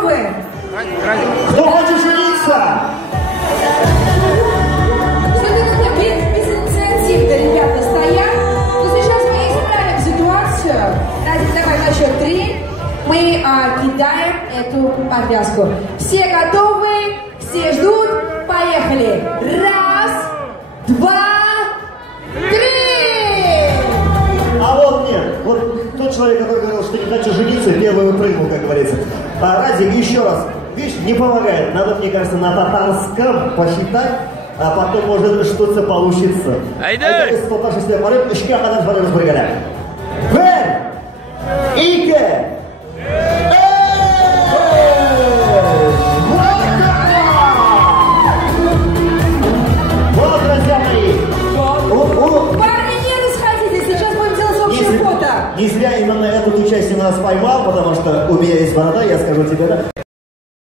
Кто хочет жениться? Что-то безинициативно ребята стоят. Но сейчас мы исправим ситуацию. Давай на счет 3. Мы кидаем эту подвязку. Все готовы? Все ждут? Поехали! 1, 2, 3! А вот нет. Вот тот человек, который говорил, что не хочу жениться, первый выпрыгнул, как говорится. Радик, еще раз. Видишь, не помогает. Надо, мне кажется, на татарском посчитать, а потом может что-то получится. Айда! Bir, 2,